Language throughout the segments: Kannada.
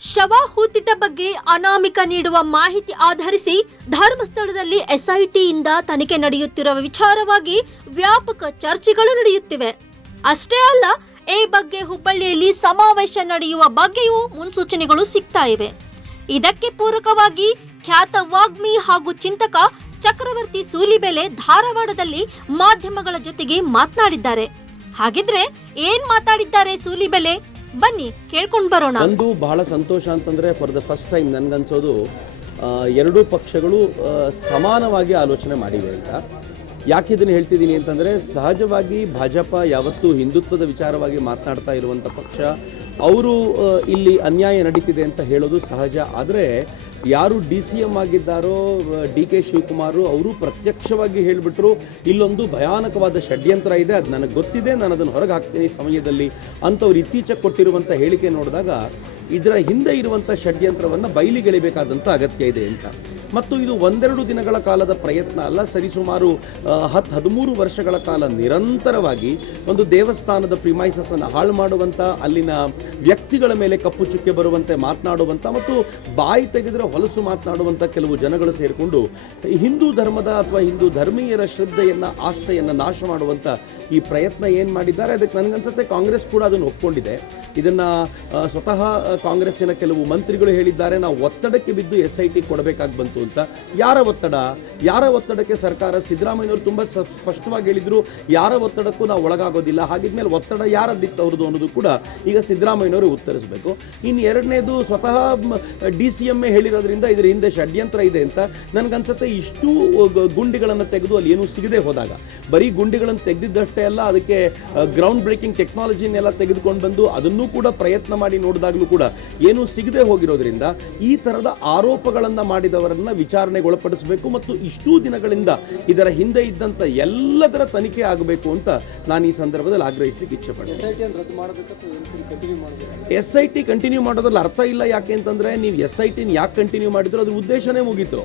ಶವ ಹೂತಿಟ್ಟ ಬಗ್ಗೆ ಅನಾಮಿಕ ನೀಡುವ ಮಾಹಿತಿ ಆಧರಿಸಿ ಧರ್ಮಸ್ಥಳದಲ್ಲಿ ಎಸ್ಐಟಿಯಿಂದ ತನಿಖೆ ನಡೆಯುತ್ತಿರುವ ವಿಚಾರವಾಗಿ ವ್ಯಾಪಕ ಚರ್ಚೆಗಳು ನಡೆಯುತ್ತಿವೆ. ಅಷ್ಟೇ ಅಲ್ಲ, ಈ ಬಗ್ಗೆ ಹುಬ್ಬಳ್ಳಿಯಲ್ಲಿ ಸಮಾವೇಶ ನಡೆಯುವ ಬಗ್ಗೆಯೂ ಮುನ್ಸೂಚನೆಗಳು ಸಿಗ್ತಾ ಇವೆ. ಇದಕ್ಕೆ ಪೂರಕವಾಗಿ ಖ್ಯಾತ ವಾಗ್ಮಿ ಹಾಗೂ ಚಿಂತಕ ಚಕ್ರವರ್ತಿ ಸೂಲಿಬೆಲೆ ಧಾರವಾಡದಲ್ಲಿ ಮಾಧ್ಯಮಗಳ ಜೊತೆಗೆ ಮಾತನಾಡಿದ್ದಾರೆ. ಹಾಗಿದ್ರೆ ಏನ್ ಮಾತಾಡಿದ್ದಾರೆ ಸೂಲಿಬೆಲೆ? ಬನ್ನಿ ಕೇಳ್ಕೊಂಡು ಬರೋಣ. ಒಂದು ಬಹಳ ಸಂತೋಷ ಅಂತಂದ್ರೆ ಫಾರ್ ದ ಫಸ್ಟ್ ಟೈಮ್ ನನ್ಗನ್ಸೋದು ಎರಡೂ ಪಕ್ಷಗಳು ಸಮಾನವಾಗಿ ಆಲೋಚನೆ ಮಾಡಿವೆ ಅಂತ. ಯಾಕೆ ಇದನ್ನು ಹೇಳ್ತಿದ್ದೀನಿ ಅಂತಂದರೆ, ಸಹಜವಾಗಿ ಭಾಜಪ ಯಾವತ್ತೂ ಹಿಂದುತ್ವದ ವಿಚಾರವಾಗಿ ಮಾತನಾಡ್ತಾ ಇರುವಂಥ ಪಕ್ಷ. ಅವರು ಇಲ್ಲಿ ಅನ್ಯಾಯ ನಡೀತಿದೆ ಅಂತ ಹೇಳೋದು ಸಹಜ. ಆದರೆ ಯಾರು DCM ಆಗಿದ್ದಾರೋ DK ಶಿವಕುಮಾರ್ ಅವರು ಪ್ರತ್ಯಕ್ಷವಾಗಿ ಹೇಳಿಬಿಟ್ರು, ಇಲ್ಲೊಂದು ಭಯಾನಕವಾದ ಷಡ್ಯಂತ್ರ ಇದೆ, ಅದು ನನಗೆ ಗೊತ್ತಿದೆ, ನಾನು ಅದನ್ನು ಹೊರಗೆ ಹಾಕ್ತೀನಿ ಸಮಯದಲ್ಲಿ ಅಂತವ್ರು ಇತ್ತೀಚೆಗೆ ಕೊಟ್ಟಿರುವಂಥ ಹೇಳಿಕೆ ನೋಡಿದಾಗ ಇದರ ಹಿಂದೆ ಇರುವಂಥ ಷಡ್ಯಂತ್ರವನ್ನು ಬಯಲಿಗೆಳಿಬೇಕಾದಂಥ ಅಗತ್ಯ ಇದೆ ಅಂತ. ಮತ್ತು ಇದು ಒಂದೆರಡು ದಿನಗಳ ಕಾಲದ ಪ್ರಯತ್ನ ಅಲ್ಲ, ಸರಿಸುಮಾರು 13 ವರ್ಷಗಳ ಕಾಲ ನಿರಂತರವಾಗಿ ಒಂದು ದೇವಸ್ಥಾನದ ಪ್ರಿಮೈಸಸ್ಸನ್ನು ಹಾಳು ಮಾಡುವಂಥ, ಅಲ್ಲಿನ ವ್ಯಕ್ತಿಗಳ ಮೇಲೆ ಕಪ್ಪು ಚುಕ್ಕೆ ಬರುವಂತೆ ಮಾತನಾಡುವಂಥ ಮತ್ತು ಬಾಯಿ ತೆಗೆದರೆ ಹೊಲಸು ಮಾತನಾಡುವಂಥ ಕೆಲವು ಜನಗಳು ಸೇರಿಕೊಂಡು ಹಿಂದೂ ಧರ್ಮದ ಅಥವಾ ಹಿಂದೂ ಧರ್ಮೀಯರ ಶ್ರದ್ಧೆಯನ್ನು, ಆಸ್ಥೆಯನ್ನು ನಾಶ ಮಾಡುವಂಥ ಈ ಪ್ರಯತ್ನ ಏನು ಮಾಡಿದ್ದಾರೆ, ಅದಕ್ಕೆ ನನಗನ್ಸುತ್ತೆ ಕಾಂಗ್ರೆಸ್ ಕೂಡ ಅದನ್ನು ಒಪ್ಕೊಂಡಿದೆ. ಇದನ್ನು ಸ್ವತಃ ಕಾಂಗ್ರೆಸ್ಸಿನ ಕೆಲವು ಮಂತ್ರಿಗಳು ಹೇಳಿದ್ದಾರೆ, ನಾವು ಒತ್ತಡಕ್ಕೆ ಬಿದ್ದು SIT ಕೊಡಬೇಕಾಗಿ ಬಂತು ಅಂತ. ಯಾರ ಒತ್ತಡಕ್ಕೆ ಸರ್ಕಾರ? ಸಿದ್ದರಾಮಯ್ಯನವರು ತುಂಬ ಸ್ಪಷ್ಟವಾಗಿ ಹೇಳಿದ್ರು, ಯಾರ ಒತ್ತಡಕ್ಕೂ ನಾವು ಒಳಗಾಗೋದಿಲ್ಲ. ಹಾಗಿದ್ಮೇಲೆ ಒತ್ತಡ ಯಾರದ್ದಿತ್ತು ಅವ್ರದ್ದು ಅನ್ನೋದು ಕೂಡ ಈಗ ಸಿದ್ದರಾಮಯ್ಯನವರು ಉತ್ತರಿಸಬೇಕು. ಇನ್ನು ಎರಡನೇದು, ಸ್ವತಃ DCM ಹೇಳಿರೋದ್ರಿಂದ ಇದರ ಹಿಂದೆ ಷಡ್ಯಂತ್ರ ಇದೆ ಅಂತ ನನಗನ್ಸುತ್ತೆ. ಇಷ್ಟು ಗುಂಡಿಗಳನ್ನು ತೆಗೆದು ಅಲ್ಲಿ ಏನೂ ಸಿಗದೆ ಹೋದಾಗ, ಬರೀ ಗುಂಡಿಗಳನ್ನು ತೆಗೆದಿದ್ದಷ್ಟೇ ಅಲ್ಲ, ಅದಕ್ಕೆ ಗ್ರೌಂಡ್ ಬ್ರೇಕಿಂಗ್ ಟೆಕ್ನಾಲಜಿನೆಲ್ಲ ತೆಗೆದುಕೊಂಡು ಬಂದು ಅದನ್ನೂ ಕೂಡ ಪ್ರಯತ್ನ ಮಾಡಿ ನೋಡಿದಾಗಲೂ ಕೂಡ ಏನೂ ಸಿಗದೆ ಹೋಗಿರೋದ್ರಿಂದ ಈ ಥರದ ಆರೋಪಗಳನ್ನು ಮಾಡಿದವರನ್ನು ವಿಚಾರಣೆಗೆ ಒಳಪಡಿಸಬೇಕು ಮತ್ತು ಇಷ್ಟೂ ದಿನಗಳಿಂದ ಇದರ ಹಿಂದೆ ಇದ್ದಂಥ ಎಲ್ಲದರ ತನಿಖೆ ಆಗಬೇಕು ಅಂತ ನಾನು ಈ ಸಂದರ್ಭದಲ್ಲಿ ಆಗ್ರಹಿಸಲಿಕ್ಕೆ ಇಚ್ಛೆ ಪಡ್ತೀನಿ. SIT ಕಂಟಿನ್ಯೂ ಮಾಡೋದ್ರಲ್ಲಿ ಅರ್ಥ ಇಲ್ಲ. ಯಾಕೆ ಅಂತಂದರೆ, ನೀವು SIT ಯಾಕೆ ಕಂಟಿನ್ಯೂ ಮಾಡಿದ್ರು ಅದ್ರ ಉದ್ದೇಶನೇ ಮುಗೀತು.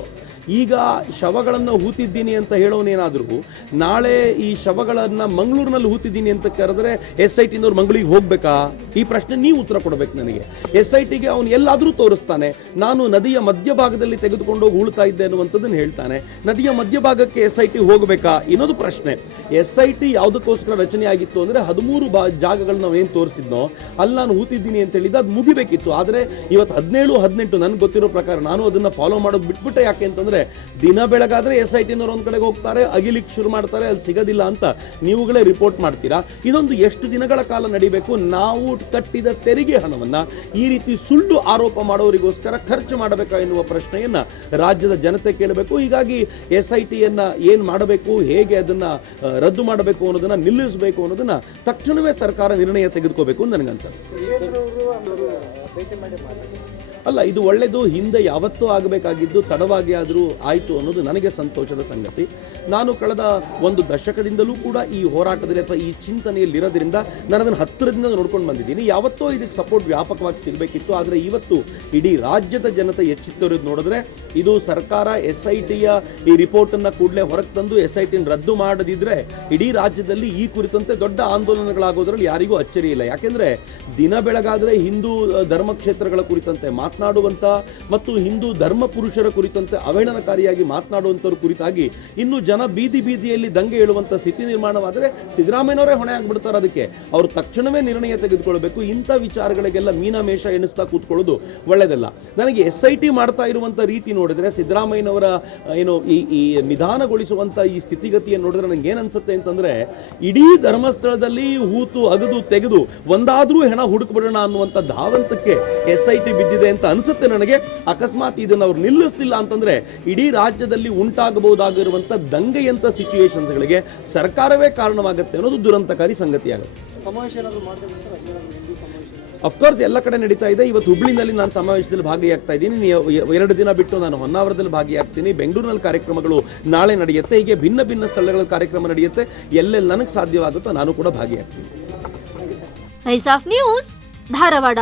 ಈಗ ಶವಗಳನ್ನು ಹೂತಿದ್ದೀನಿ ಅಂತ ಹೇಳೋನೇನಾದರೂ ನಾಳೆ ಈ ಶವಗಳನ್ನು ಮಂಗಳೂರಿನಲ್ಲಿ ಹೂತಿದ್ದೀನಿ ಅಂತ ಕರೆದ್ರೆ SITನವ್ರು ಮಂಗಳೂರಿಗೆ ಹೋಗ್ಬೇಕಾ? ಈ ಪ್ರಶ್ನೆ ನೀವು ಉತ್ತರ ಕೊಡಬೇಕು ನನಗೆ. SITಗೆ ಅವನು ಎಲ್ಲಾದರೂ ತೋರಿಸ್ತಾನೆ, ನಾನು ನದಿಯ ಮಧ್ಯಭಾಗದಲ್ಲಿ ತೆಗೆದುಕೊಂಡು ಹೋಗಿ ಉಳ್ತಾ ಇದ್ದೆ ಅನ್ನುವಂಥದ್ದನ್ನು ಹೇಳ್ತಾನೆ. ನದಿಯ ಮಧ್ಯಭಾಗಕ್ಕೆ SIT ಹೋಗಬೇಕಾ ಇನ್ನೊಂದು ಪ್ರಶ್ನೆ. SIT ಯಾವುದಕ್ಕೋಸ್ಕರ ರಚನೆ ಆಗಿತ್ತು ಅಂದರೆ 13 ಜಾಗಗಳನ್ನ ನಾವು ಏನು ತೋರಿಸಿದ್ನೋ ಅಲ್ಲಿ ನಾನು ಹೂತಿದ್ದೀನಿ ಅಂತ ಹೇಳಿದ್ದು ಅದು ಮುಗಿಬೇಕಿತ್ತು. ಆದರೆ ಇವತ್ತು 17, 18 ನನಗೆ ಗೊತ್ತಿರೋ ಪ್ರಕಾರ ನಾನು ಅದನ್ನು ಫಾಲೋ ಮಾಡೋದು ಬಿಟ್ಬಿಟ್ಟೆ. ಯಾಕೆ ಅಂತಂದರೆ, ದಿನ ಬೆಳಗಾದ್ರೆ SITನವ್ರು ಒಂದು ಕಡೆಗೆ ಹೋಗ್ತಾರೆ, ಅಗಿಲಿಕ್ಕೆ ಶುರು ಮಾಡ್ತಾರೆ, ಅಲ್ಲಿ ಸಿಗೋದಿಲ್ಲ ಅಂತ ನೀವುಗಳೇ ರಿಪೋರ್ಟ್ ಮಾಡ್ತೀರಾ. ಇದೊಂದು ಎಷ್ಟು ದಿನಗಳ ಕಾಲ ನಡಿಬೇಕು? ನಾವು ಕಟ್ಟಿದ ತೆರಿಗೆ ಹಣವನ್ನು ಈ ರೀತಿ ಸುಳ್ಳು ಆರೋಪ ಮಾಡೋರಿಗೋಸ್ಕರ ಖರ್ಚು ಮಾಡಬೇಕಾ ಎನ್ನುವ ಪ್ರಶ್ನೆಯನ್ನು ರಾಜ್ಯದ ಜನತೆ ಕೇಳಬೇಕು. ಹೀಗಾಗಿ SITಯನ್ನು ಏನು ಮಾಡಬೇಕು, ಹೇಗೆ ಅದನ್ನು ರದ್ದು ಮಾಡಬೇಕು ಅನ್ನೋದನ್ನು ನಿಲ್ಲಿಸಬೇಕು ಅನ್ನೋದನ್ನು ತಕ್ಷಣವೇ ಸರ್ಕಾರ ನಿರ್ಣಯ ತೆಗೆದುಕೋಬೇಕು ಅಂತ ನನಗನ್ಸುತ್ತೆ. ಅಲ್ಲ, ಇದು ಒಳ್ಳೆಯದು. ಹಿಂದೆ ಯಾವತ್ತೂ ಆಗಬೇಕಾಗಿದ್ದು ತಡವಾಗಿ ಆದರೂ ಆಯಿತು ಅನ್ನೋದು ನನಗೆ ಸಂತೋಷದ ಸಂಗತಿ. ನಾನು ಕಳೆದ ಒಂದು ದಶಕದಿಂದಲೂ ಕೂಡ ಈ ಹೋರಾಟದಲ್ಲಿ ಅಥವಾ ಈ ಚಿಂತನೆಯಲ್ಲಿ ಇರೋದ್ರಿಂದ ನಾನು ಅದನ್ನು ಹತ್ತಿರದಿಂದ ನೋಡ್ಕೊಂಡು ಬಂದಿದ್ದೀನಿ. ಯಾವತ್ತೋ ಇದಕ್ಕೆ ಸಪೋರ್ಟ್ ವ್ಯಾಪಕವಾಗಿ ಸಿಗಬೇಕಿತ್ತು. ಆದರೆ ಇವತ್ತು ಇಡೀ ರಾಜ್ಯದ ಜನತೆ ಎಚ್ಚೆತ್ತೋರಿದ್ದು ನೋಡಿದ್ರೆ, ಇದು ಸರ್ಕಾರ SITಯ ಈ ರಿಪೋರ್ಟನ್ನು ಕೂಡಲೇ ಹೊರಗೆ ತಂದು SITನ ರದ್ದು ಮಾಡದಿದ್ರೆ ಇಡೀ ರಾಜ್ಯದಲ್ಲಿ ಈ ಕುರಿತಂತೆ ದೊಡ್ಡ ಆಂದೋಲನಗಳಾಗೋದ್ರಲ್ಲಿ ಯಾರಿಗೂ ಅಚ್ಚರಿ ಇಲ್ಲ. ಯಾಕೆಂದರೆ ದಿನ ಬೆಳಗಾದರೆ ಹಿಂದೂ ಧರ್ಮಕ್ಷೇತ್ರಗಳ ಕುರಿತಂತೆ ಮಾತನಾಡುವಂಥ ಮತ್ತು ಹಿಂದೂ ಧರ್ಮ ಪುರುಷರ ಕುರಿತಂತೆ ಅವಹೇಳನಕಾರಿಯಾಗಿ ಮಾತನಾಡುವಂಥವ್ರ ಕುರಿತಾಗಿ ಇನ್ನು ಜನ ಬೀದಿಯಲ್ಲಿ ದಂಗೆ ಹೇಳುವಂಥ ಸ್ಥಿತಿ ನಿರ್ಮಾಣವಾದರೆ ಸಿದ್ದರಾಮಯ್ಯನವರೇ ಹೊಣೆ ಆಗಿಬಿಡ್ತಾರೆ. ಅದಕ್ಕೆ ಅವರು ತಕ್ಷಣವೇ ನಿರ್ಣಯ ತೆಗೆದುಕೊಳ್ಬೇಕು. ಇಂಥ ವಿಚಾರಗಳಿಗೆಲ್ಲ ಮೀನಮೇಷ ಎಣಿಸ್ತಾ ಕೂತ್ಕೊಳ್ಳೋದು ಒಳ್ಳೆಯದಲ್ಲ. ನನಗೆ SIT ಮಾಡ್ತಾ ಇರುವಂಥ ರೀತಿ ನೋಡಿದರೆ, ಸಿದ್ದರಾಮಯ್ಯನವರ ಏನು ಈ ನಿಧಾನಗೊಳಿಸುವಂಥ ಈ ಸ್ಥಿತಿಗತಿಯನ್ನು ನೋಡಿದ್ರೆ ನನಗೆ ಏನು ಅನ್ಸುತ್ತೆ ಅಂತಂದರೆ, ಇಡೀ ಧರ್ಮಸ್ಥಳದಲ್ಲಿ ಹೂತು ಅಗದು ತೆಗೆದು ಒಂದಾದರೂ ಹೆಣ ಹುಡುಕ್ಬಿಡೋಣ ಅನ್ನುವಂಥ ಧಾವಂತಕ್ಕೆ SIT ಬಿದ್ದಿದೆ ಅಂತ ಅನ್ಸುತ್ತೆ ನನಗೆ. ಅಕಸ್ಮಾತ್ ಇದನ್ನು ಅವ್ರು ನಿಲ್ಲಿಸ್ತಿಲ್ಲ ಅಂತಂದ್ರೆ ಇಡೀ ರಾಜ್ಯದಲ್ಲಿ ಉಂಟಾಗಬಹುದಾಗಿರುವಂಥ ದಂಗೆಯಂಥ ಸಿಚುವೇಶನ್ಸ್ಗಳಿಗೆ ಸರ್ಕಾರವೇ ಕಾರಣವಾಗುತ್ತೆ ಅನ್ನೋದು ದುರಂತಕಾರಿ ಸಂಗತಿಯಾಗುತ್ತೆ. ಅಫ್ಕೋರ್ಸ್ ಎಲ್ಲ ಕಡೆ ನಡೀತಾ ಇದೆ. ಇವತ್ತು ಹುಬ್ಳಿನಲ್ಲಿ ನಾನು ಸಮಾವೇಶದಲ್ಲಿ ಭಾಗಿಯಾಗ್ತಾ ಇದ್ದೀನಿ. 2 ದಿನ ಬಿಟ್ಟು ನಾನು ಹೊನ್ನಾವರದಲ್ಲಿ ಭಾಗಿಯಾಗ್ತೀನಿ. ಬೆಂಗಳೂರಿನಲ್ಲಿ ಕಾರ್ಯಕ್ರಮಗಳು ನಾಳೆ ನಡೆಯುತ್ತೆ. ಹೀಗೆ ಭಿನ್ನ ಭಿನ್ನ ಸ್ಥಳಗಳ ಕಾರ್ಯಕ್ರಮ ನಡೆಯುತ್ತೆ. ಎಲ್ಲೆಲ್ಲಿ ನನಗೆ ಸಾಧ್ಯವಾಗುತ್ತೋ ನಾನು ಕೂಡ ಭಾಗಿಯಾಗ್ತೀನಿ. Rise of news, Dharwad.